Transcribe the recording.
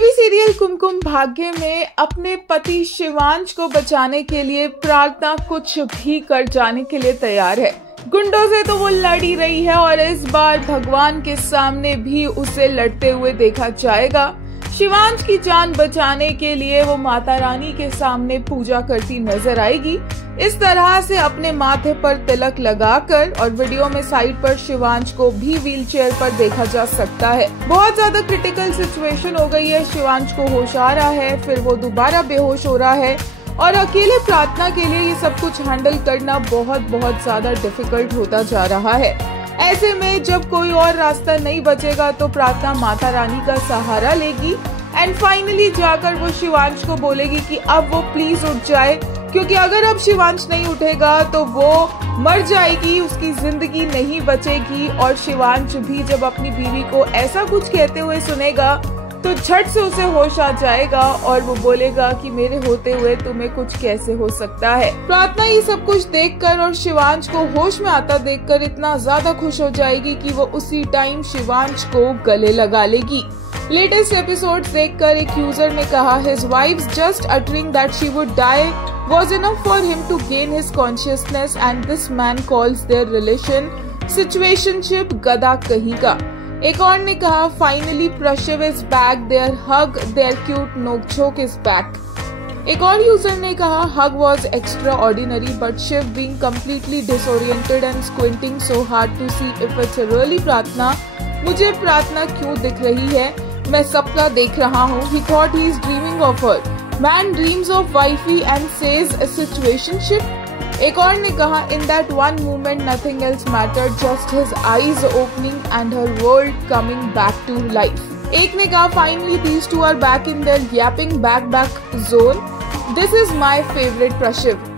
TV serial Kumkum Bhagya में अपने पति शिवांश को बचाने के लिए प्रार्थना कुछ भी कर जाने के लिए तैयार है। गुंडों से तो वो लड़ ही रही है और इस बार भगवान के सामने भी उसे लड़ते हुए देखा जाएगा। शिवांश की जान बचाने के लिए वो माता रानी के सामने पूजा करती नजर आएगी। इस तरह से अपने माथे पर तिलक लगाकर और वीडियो में साइड पर शिवांश को भी व्हीलचेयर पर देखा जा सकता है। बहुत ज्यादा क्रिटिकल सिचुएशन हो गई है। शिवांश को होश आ रहा है, फिर वो दोबारा बेहोश हो रहा है और अकेले प्रार्थना के लिए ये सब कुछ हैंडल करना बहुत ज्यादा डिफिकल्ट होता जा रहा है। ऐसे में जब कोई और रास्ता नहीं बचेगा तो प्रार्थना माता रानी का सहारा लेगी एंड फाइनली जाकर वो शिवांश को बोलेगी कि अब वो प्लीज उठ जाए, क्योंकि अगर अब शिवांश नहीं उठेगा तो वो मर जाएगी, उसकी जिंदगी नहीं बचेगी। और शिवांश भी जब अपनी बीवी को ऐसा कुछ कहते हुए सुनेगा तो झट से उसे होश आ जाएगा और वो बोलेगा कि मेरे होते हुए तुम्हें कुछ कैसे हो सकता है। प्रार्थना ये सब कुछ देखकर और शिवांश को होश में आता देखकर इतना ज्यादा खुश हो जाएगी कि वो उसी टाइम शिवांश को गले लगा लेगी। लेटेस्ट एपिसोड्स देखकर एक यूजर ने कहा, his wife's just uttering that she would die was enough for him to gain his consciousness and this man calls their relation situationship गधा कहीं का। एक और ने कहा, finally Prashiv is back, their hug their cute नोकझोंक इज बैक। एक और यूजर ने कहा, hug was extraordinary but Shiv being completely disoriented and squinting so hard to see if it's really Prarthana. मुझे प्रार्थना क्यों दिख रही है, मैं सबका देख रहा हूँ। He thought he is dreaming of her. Man dreams of wifey and says a situationship. एक और ने कहा, in that one moment nothing else mattered, just his eyes opening and her world coming back to life. एक ने कहा, finally these two are back in their yapping back zone. This is my favorite Prashiv.